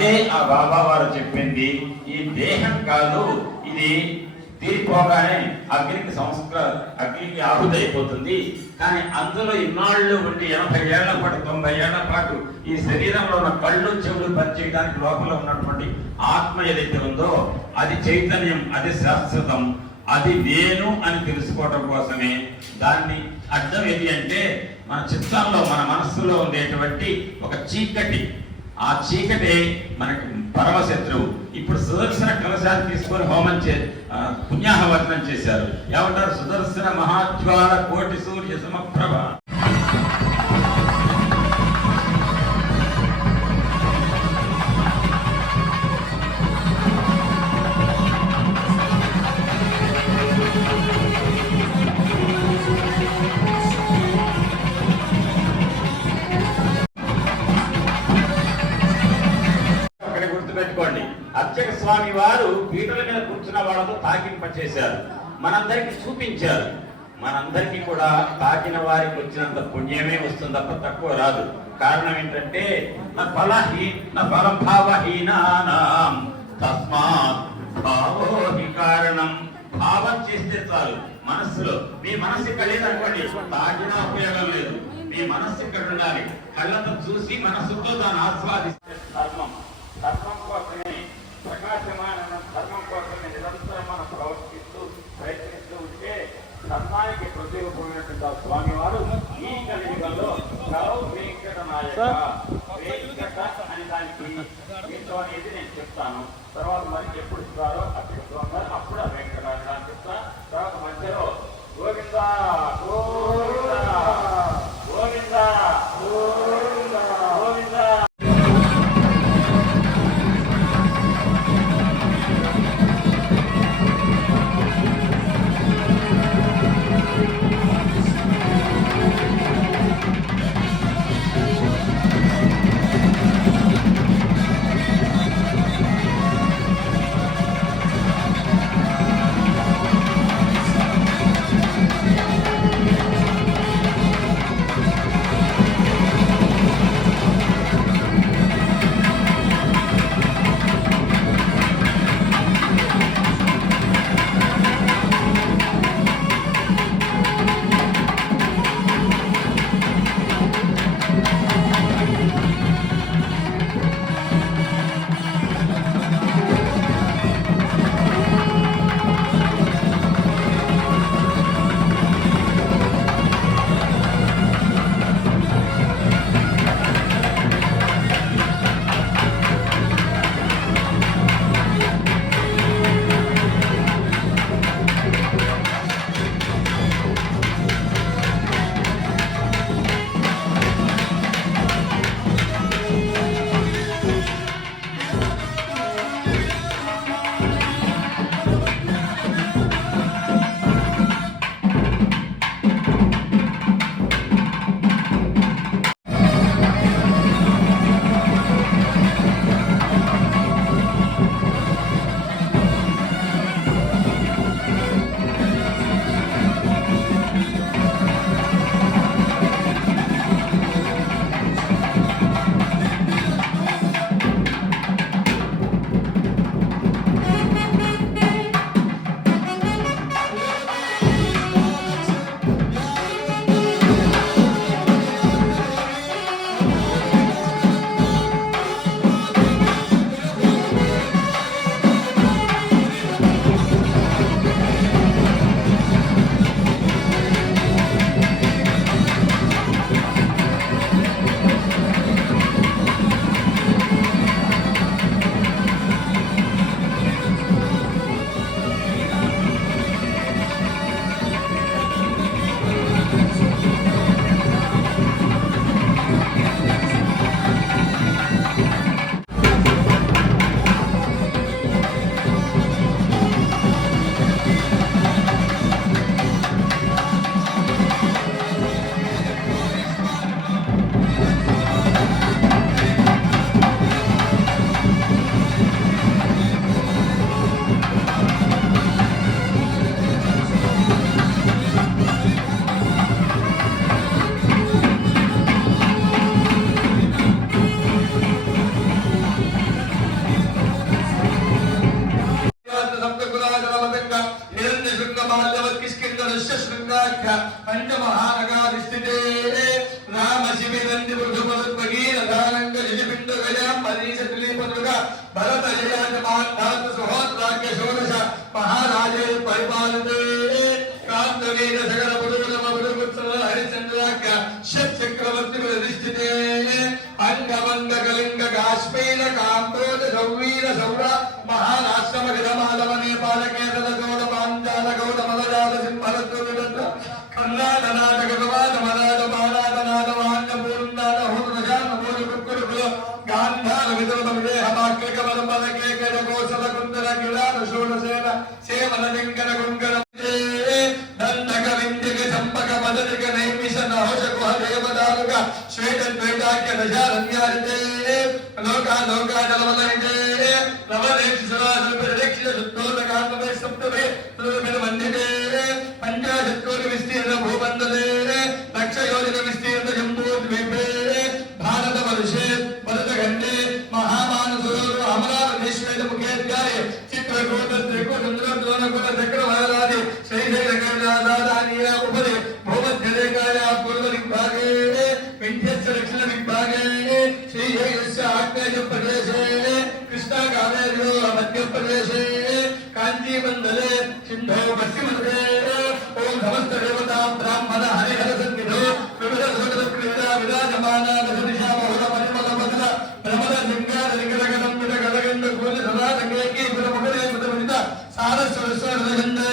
అదే ఆ బాబా వారు చెప్పింది. ఈ దేహం కాదు, ఇది తీరిపోగానే అగ్నికి ఆహుతి అయిపోతుంది. కానీ అందులో ఇన్నాళ్ళు ఉండి 80 ఏళ్ల పాటు 90 ఏళ్ల పాటు ఈ శరీరంలో ఉన్న కళ్ళు చెవులు పనిచేయడానికి లోపల ఉన్నటువంటి ఆత్మ ఏదైతే ఉందో అది చైతన్యం, అది శాశ్వతం, అది నేను అని తెలుసుకోవడం కోసమే. దాన్ని అర్థం ఏది అంటే మన చిత్తంలో మన మనస్సులో ఉండేటువంటి ఒక చీకటి, ఆ చీకటి మనకి పరమశత్రువు. ఇప్పుడు సుదర్శన కలశాన్ని తీసుకొని హోమం పుణ్యాహవచనం చేశారు. ఏమంటారు? సుదర్శన మహాజ్వాల కోటి సూర్య సమప్రభ. గుర్తుపెట్టుకోండి, అర్చక స్వామి వారు పీటల మీద కూర్చున్న వాళ్ళతో తాకింపచేశారు, మనందరికీ చూపించారు. మనందరికీ కూడా తాకిన వారికి వచ్చినంత పుణ్యమే వస్తుంది తప్ప తక్కువ రాదు. కారణం ఏంటంటే ఫలం భావహీనానాం తస్మాత్ భావోహి కారణం. భావం చేస్తే చాలు మనస్సులో. మీ మనస్సు ఇక్కడ లేదనుకోండి, తాకినా ఉపయోగం లేదు. మీ మనస్సు ఇక్కడ ఉండాలి. కళ్ళతో చూసి మనస్సుతో దాన్ని ఆస్వాదిస్తే ధర్మం. ధర్మం కోసమే ప్రకాశమాన ధర్మం కోసమే నిరంతరం మనం ప్రవర్తిస్తూ ప్రయత్నిస్తూ ఉంటే ధర్మానికి ప్రతిరూపమైనటువంటి ఆ స్వామి వారు ఈ కలియుగంలో వెంకట నాయక వెంకట అని దానికి మీతో అనేది నేను చెప్తాను. తర్వాత మరి ఎప్పుడు ఇస్తారో అప్పుడు స్వామి అప్పుడు ఆ వెంకట అని చెప్తా. తర్వాత మధ్యలో గోవింద గోవింద గోవింద గోవింద గోవింద. హరిచంద్రాఖ్య పంచమహానగాధిష్ఠితే రామ శిబిరంది మృదుపద్మగీరధానంగ నిజపిండ గజాం మరీష తులీపదుగ భరత జయాజమాన్ భారత సుహోత్రాఖ్య షోడశ మహారాజే పరిపాలతే కాంతవీర సగర పురుషమ పురుపుత్ర హరిచంద్రాఖ్య షట్చక్రవర్తి ప్రతిష్ఠితే అంగమంగ కళింగ కాశ్మీర కాంతోజ సౌవీర సౌర మహారాష్ట్రమ గిరమాలవ నేపాల కేరళ చోళ పాంచాల గౌడ మలయాళ సింహరత్న కర్ణాట నాటక ప్రవాద మరాఠ మారాఠ నాటవాన్య పూర్ణాల హోదశాన మూల కుక్కుడు గాంధార విదర్భ విదేహ మాక్లిక బలబల కేకర కోసల కుందర గిలార షోడసేన సేవన లింగర గుంగర దండక విందిక చంపక మదనిక నైమిష నహోష కుహ దేవదారుక శ్వేత ద్వైతాఖ్య దశారణ్యారితే లోకా లోకా జలవలయితే నవరేక్ష సురాసుర ప్రదక్షిణ శుద్ధోదకాత్మవే సప్తమే త్రివిధ మందితే పంచాశత్కోటి విస్తీర్ణ భూమండలే లక్ష యోజన విస్తీర్ణ జంబూ ద్వీపే భారత వర్షే భరతఖండే మహామానసరోరు అమరావతీశ్వేత ముఖేద్యాయ చిత్రకూట త్రికూట ద్రోణకూట చక్రవరాది శ్రీశైలకైలాసాదానీయ ఉపరి భూమధ్యరేఖాయ పూర్వ దిగ్భాగే వింధ్యస్య దక్షిణ దిగ్భాగే శ్రీశైలస్య ఆగ్నేయ ప్రదేశే కృష్ణా కావేర్యో మధ్యప్రదేశే కాంచీమండలే సింధో పశ్చిమదే ఓం సమస్త దేవతా బ్రాహ్మణ హరిహర సన్నిధో వివిధ సుగత క్రీడా విరాజమాన దశదిశా బహుళ పరిమళ మధుర భ్రమర లింగార లింగరగణం విడ గలగండ కూలి సదారంగేకి విరముఖరే మృతమిత సారస్వరస్వరజండే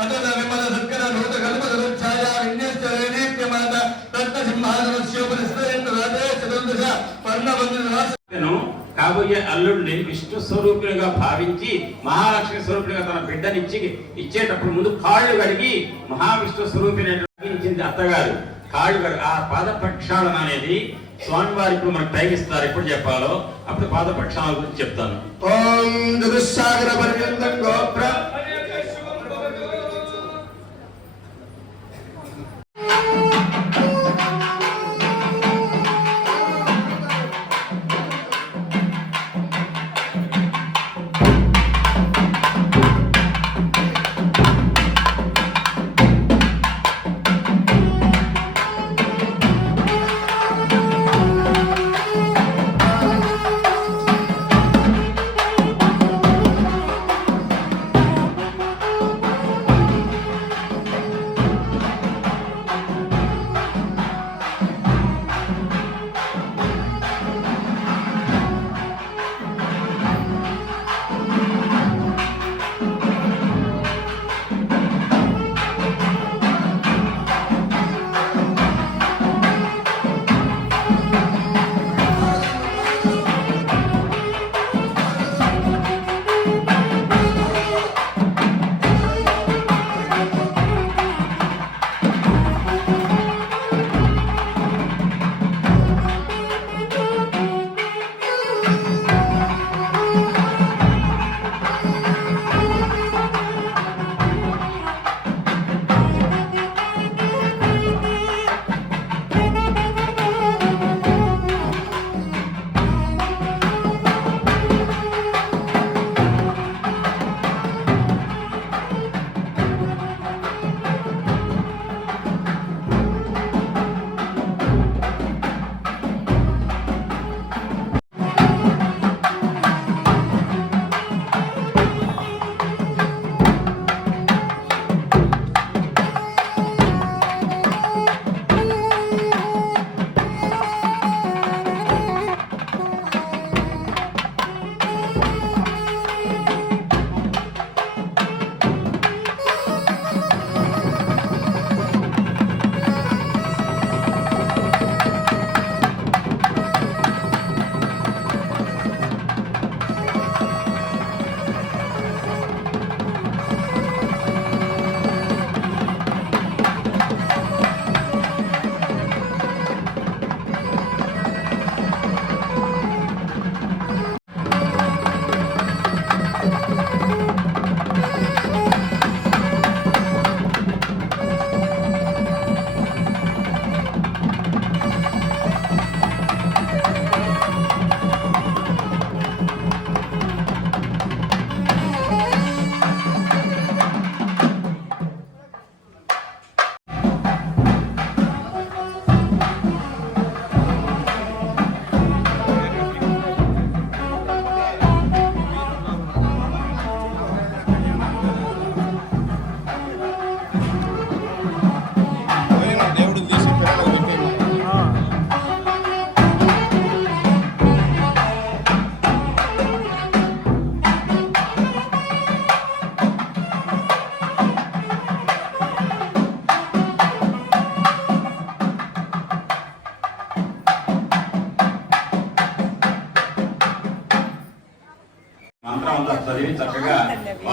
అతల విమల సత్కర నూత కల్పద ఛాయా విన్యస్య దీప్యమాన రత్న సింహాసనస్యోపరి శ్రేంద్ర రాజే చతుర్దశ వర్ణవందిన కాబోయే అల్లుడిని విష్ణు స్వరూపులుగా భావించి మహాలక్ష్మి స్వరూపులుగా తన బిడ్డనిచ్చి ఇచ్చేటప్పుడు ముందు కాళ్ళు కడిగి మహావిష్ణు స్వరూపిని ఇచ్చింది అత్తగారు. కాళ్ళు కడిగి ఆ పాద ప్రక్షాళన అనేది స్వామివారి ఇప్పుడు మనకు టైం ఇస్తారు, ఎప్పుడు చెప్పాలో అప్పుడు పాద ప్రక్షాళన గురించి చెప్తాను.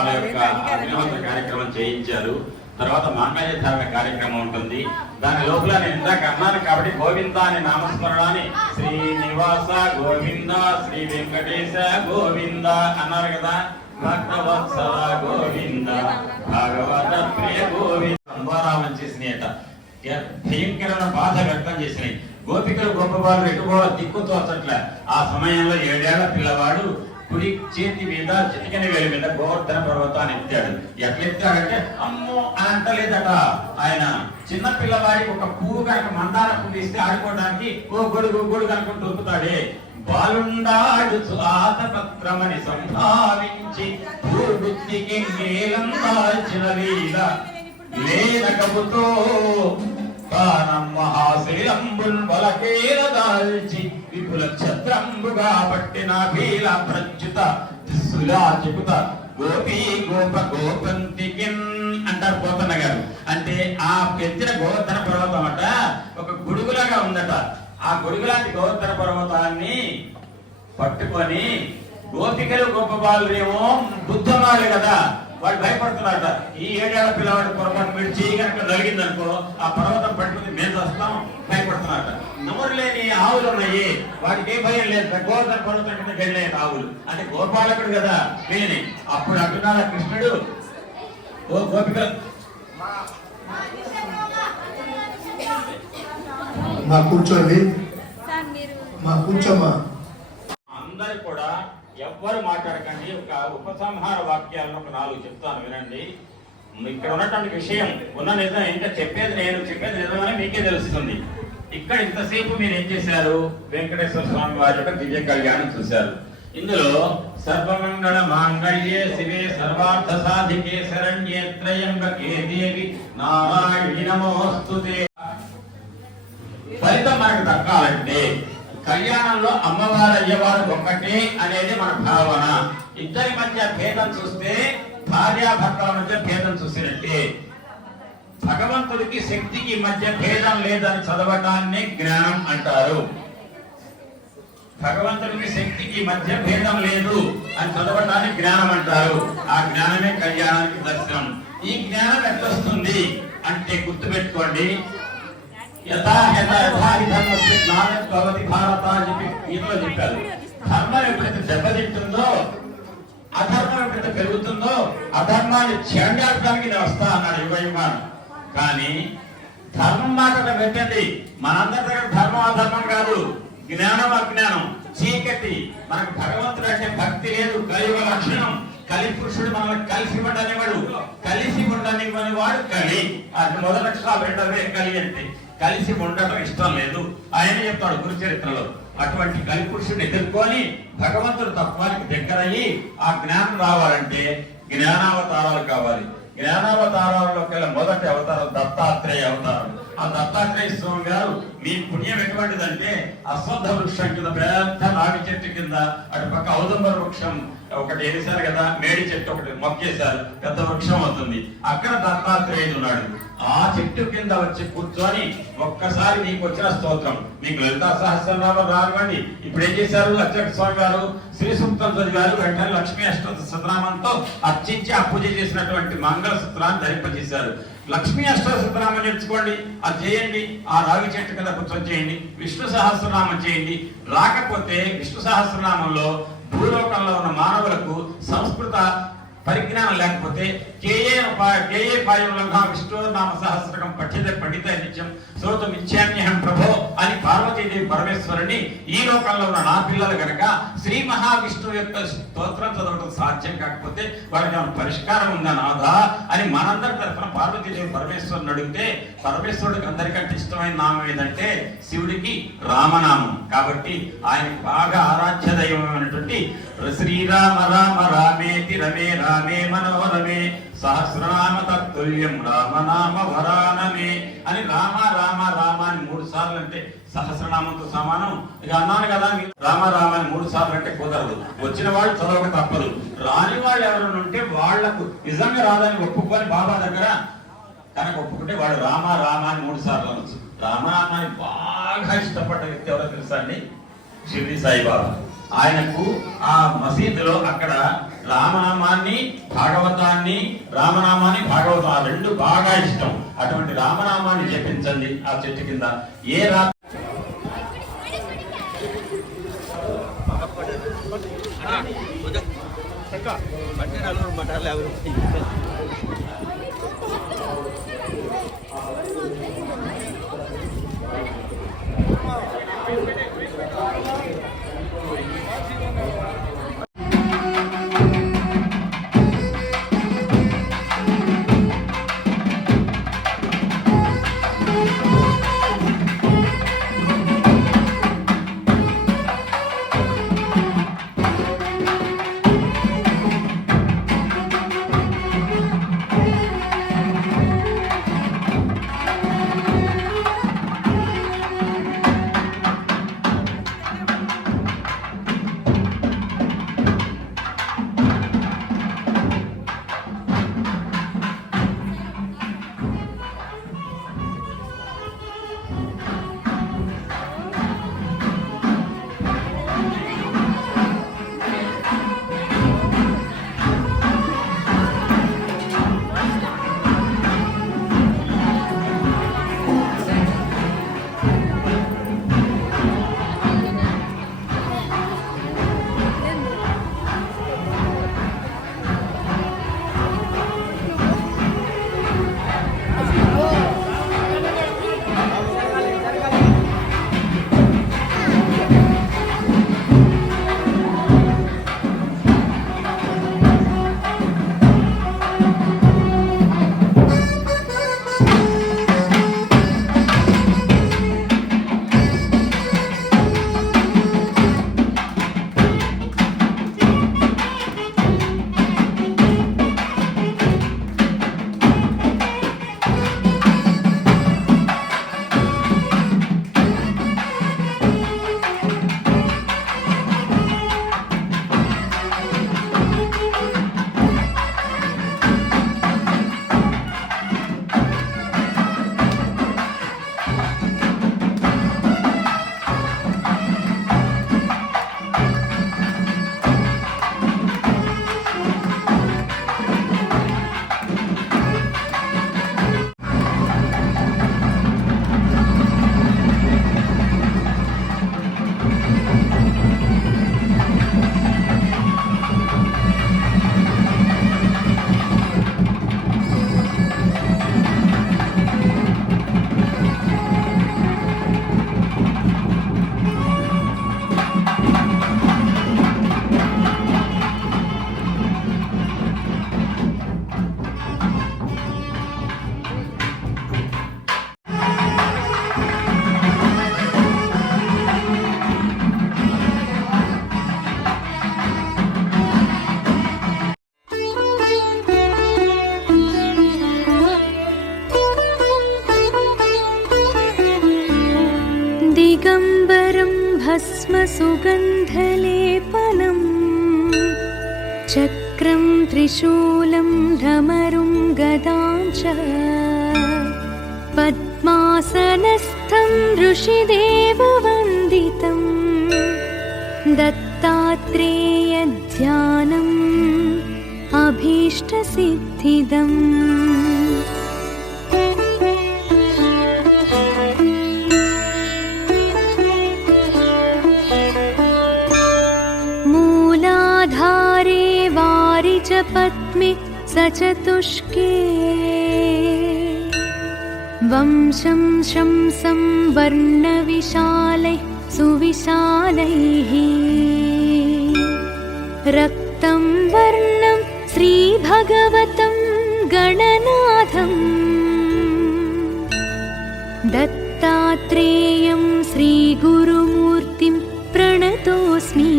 వాళ్ళ యొక్క వినోద కార్యక్రమం చేయించారు. తర్వాత మాంగళ్య ధారణ కార్యక్రమం ఉంటుంది. దాని లోపల నేను ఇందాక అన్నాను కాబట్టి గోవింద అనే నామస్మరణాన్ని శ్రీనివాస గోవింద, శ్రీ వెంకటేశ గోవింద అన్నారు కదా. భక్తవత్సల గోవింద, భాగవత ప్రియ గోవింద సంబారామం చేసినాయట. భయంకరమైన బాధ వ్యక్తం చేసినాయి. గోపికలు గొప్పవాళ్ళు ఎటుకోవా దిక్కుతో అసట్లే. ఆ సమయంలో 7 ఏళ్ల పిల్లవాడు కుడి చేతి మీద చిటికెన వేలి మీద గోవర్ధన పర్వతాన్ని ఎత్తాడు. ఎట్లా ఎత్తాడంటే అమ్మో అని అంటలేదట ఆయన. చిన్న పిల్లవాడికి ఒక పువ్వు కనుక మందార పువ్వు ఇస్తే ఆడుకోవడానికి ఓ గొడుగు గొడుగు అనుకుంటూ దొరుకుతాడే. బాలుండాడు ఆతపత్రమని సంభావించి పూర్తికి దాల్చిన వీర లేనకముతో మహాశైలంబుల్ బలకేల దాల్చి విపుల ఛత్రంబుగా పట్టిన భీల ప్రచ్యుత దిస్సులా చెబుత గోపీ గోప గోపంతికిన్ అంటారు పోతన్న గారు. అంటే ఆ ఎత్తిన గోవర్ధన పర్వతం అట ఒక గొడుగులాగా ఉందట. ఆ గొడుగులాంటి గోవర్ధన పర్వతాన్ని పట్టుకొని గోపికలు గొప్ప బాలురేమో బుద్ధమాలు కదా, వాడు భయపడుతున్నారట. ఈ 7 ఏళ్ల పిల్లవాడు పొరపాటు మీరు చేయి కనుక జరిగిందనుకో ఆ పర్వతం పట్టుకుని మేము వస్తాం భయపడుతున్నారట. నోరు లేని ఆవులు ఉన్నాయి, వాడికి ఏ భయం లేదు. గోవర్ధన పర్వతం కింద వెళ్ళలేదు ఆవులు. అంటే గోపాలకుడు కదా వీని. అప్పుడు అంటున్నాడు కృష్ణుడు, ఓ గోపికలు మా కూర్చోండి, మా కూర్చోమా. అందరు కూడా ఎవ్వరు మాట్లాడకండి. ఒక ఉపసంహార వాక్యాలను ఒక 4 చెప్తాను వినండి. ఇక్కడ ఉన్నటువంటి విషయం ఉన్న నిజం ఇంకా చెప్పేది నిజమని మీకే తెలుస్తుంది. ఇక్కడ ఇంతసేపు మీరు ఏం చేశారు? వెంకటేశ్వర స్వామి వారి యొక్క దివ్య కళ్యాణం చూశారు. ఇందులో సర్వమంగళ మాంగళ్యే శివే సర్వార్థ సాధికే శరణ్యే త్రయంబకే దేవి నారాయణి నమోస్తుతే. ఫలితం మనకు దక్కాలంటే కళ్యాణంలో అమ్మవారు అయ్యవారు ఒక్కటే అనేది మన భావన. ఇద్దరి మధ్య భేదం చూస్తే భార్యాభర్తల మధ్య భేదం చూసినట్టే. భగవంతుడికి శక్తికి మధ్య భేదం లేదని చదవటాన్ని జ్ఞానం అంటారు. భగవంతుడికి శక్తికి మధ్య భేదం లేదు అని చదవటాన్ని జ్ఞానం అంటారు. ఆ జ్ఞానమే కళ్యాణానికి దర్శనం. ఈ జ్ఞానం ఎట్లొస్తుంది అంటే గుర్తుపెట్టుకోండి. చెప్పారు. ధర్మం ఎప్పుడైతే దెబ్బతింటుందో, అధర్మం ఎప్పుడైతే పెరుగుతుందో అధర్మాన్ని చెండాడటానికి నేను వస్తా అన్నాడు యుగయుగాను. కానీ ధర్మం మాట పెట్టండి. మనందరి దగ్గర ధర్మం అధర్మం కాదు, జ్ఞానం అజ్ఞానం, చీకటి. మనకు భగవంతుడు అంటే భక్తి లేదు, కలియుగ లక్షణం. కలి పురుషుడు మనల్ని కలిసి ఉండనివాడు, కలిసి ఉండనివ్వని వాడు కలి. అది మొదటి అక్షరాలు రెండవే కలి అంటే. కలిసి ఉండటం ఇష్టం లేదు ఆయన చెప్తాడు గురుచరిత్రలో. అటువంటి కలి పురుషుడిని ఎదుర్కొని భగవంతుడు తత్వానికి దగ్గరయ్యి ఆ జ్ఞానం రావాలంటే జ్ఞానావతారాలు కావాలి. జ్ఞానావతారాల్లోకి మొదటి అవతారం దత్తాత్రేయ అవతారం. ఆ దత్తాత్రేయ స్వామి గారు మీ పుణ్యం ఎటువంటిదంటే అశ్వత్థ వృక్షం కింద పెద్ద రావి చెట్టు కింద అటు పక్క ఔదంబ వృక్షం ఒకటి వేసారు కదా, మేడి చెట్టు ఒకటి మొక్కేశారు, పెద్ద వృక్షం అవుతుంది. అక్కడ దత్తాత్రేయుడు ఉన్నాడు. ఆ చెట్టు కింద వచ్చి కూర్చొని ఒక్కసారి నీకు వచ్చిన స్తోత్రం, నీకు లలితా సహస్రనామం రానివ్వండి. ఇప్పుడు ఏం చేశారు? అర్చక స్వామి గారు శ్రీ సూక్తం చదివారు. వెంటనే లక్ష్మీ అష్టోత్తరనామంతో అర్చించి ఆ పూజ చేసినటువంటి మంగళ సూత్రాన్ని ధరింపజేశారు. లక్ష్మీ అష్టోత్తరనామం నేర్చుకోండి, అది చేయండి. ఆ రావి చెట్టు కింద కూర్చొని చేయండి. విష్ణు సహస్రనామం చేయండి. రాకపోతే విష్ణు సహస్రనామంలో భూలోకంలో ఉన్న మానవులకు సంస్కృత పరిజ్ఞానం లేకపోతే కేఏ పాయంలో విష్ణు నామ సహస్రకం పఠ్యతే పండిత నిత్యం శ్రోతం ఇచ్చాన్యహం ప్రభో అని పార్వతీదేవి పరమేశ్వరుని ఈ లోకంలో ఉన్న నా పిల్లలు కనుక శ్రీ మహావిష్ణువు యొక్క స్తోత్రం చదవడం సాధ్యం కాకపోతే వాళ్ళకి ఏమైనా పరిష్కారం ఉందా నాథా అని మనందరి తరఫున పార్వతీదేవి పరమేశ్వరుని అడిగితే పరమేశ్వరుడికి అందరికంటే ఇష్టమైన నామం ఏదంటే శివుడికి రామనామం. కాబట్టి ఆయనకి బాగా ఆరాధ్య దైవమైనటువంటి శ్రీరామ రామ రామేతి రమే రామే మనోరమే సహస్రనామ తత్తుల్యం రామనామ వరానమే అని రామ రామ రామ అని 3 సార్లు అంటే సహస్రనామంతో సమానం. ఇక అన్నాను కదా, రామ రామ అని 3 సార్లు అంటే కుదరదు. వచ్చిన వాళ్ళు చదవక తప్పదు. రాని వాళ్ళు ఎవరైనా ఉంటే వాళ్లకు నిజంగా రాదని ఒప్పుకొని బాబా దగ్గర కనుక ఒప్పుకుంటే వాడు రామ రామ అని 3 సార్లు అనొచ్చు. రామనామాన్ని బాగా ఇష్టపడ్డ వ్యక్తి ఎవరో తెలుసా అండి? షిరిడి సాయిబాబా. ఆయనకు ఆ మసీదులో అక్కడ రామనామాన్ని భాగవతం ఆ రెండు బాగా ఇష్టం. అటువంటి రామనామాన్ని జపించండి ఆ చెట్టు కింద. ఏ రాత్రి दिगम्बरं भस्मसुगन्धलेपनम् चक्रं त्रिशूलं भ्रमरुं गदां च पद्मासनस्थं ऋषिदेववन्दितं दत्तात्रेयध्यानम् अभीष्टसिद्धिदम् मूलाधारे वारिजपद्मे सचतुष्के वंशं शंसं वर्णविशालैः सुविशालैः रक्तं वर्णं श्रीभगवतं गणनाथं दत्तात्रेयं श्रीगुरुमूर्तिं प्रणतोऽस्मि।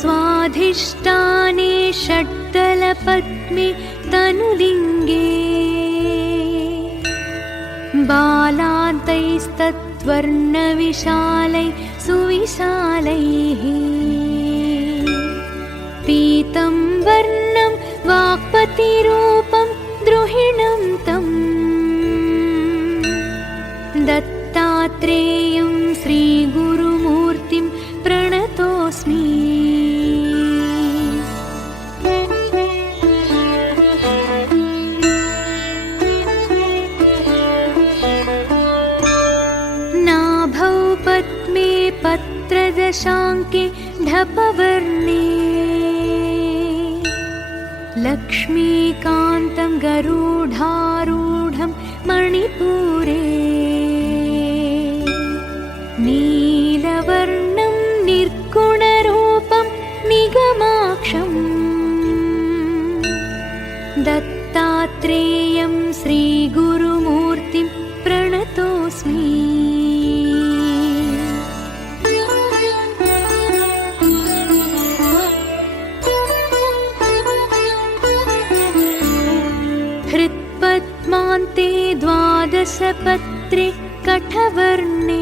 स्वाधिष्ठाने षड्दलपद्मे तनुलिङ्गे बालान्तैस्तत्वर्णविशालैः सुविशालैः पीतं वर्णं वाक्पतिरूपं द्रुहिणं तम् दत्तात्रेयं श्रीगुरुमूर्तिं प्रणतोऽस्मि। नाभौ पद्मे पत्रदशाङ्के ढपवर्णे लक्ष्मीकान्तं गरुडारूढं मणिपुरे नीलवर्णं निर्गुणरूपं निगमाक्षम् दत्तात्रेयं श्रीगुरुमूर्तिं प्रणतोऽस्मि। हृत्पद्मान्ते द्वादशपत्रे कठवर्णे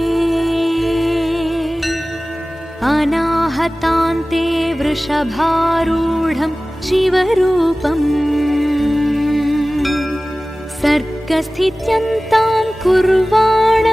अनाहतान्ते वृषभारूढं शिवरूपम् सर्गस्थित्यन्तां कुर्वाण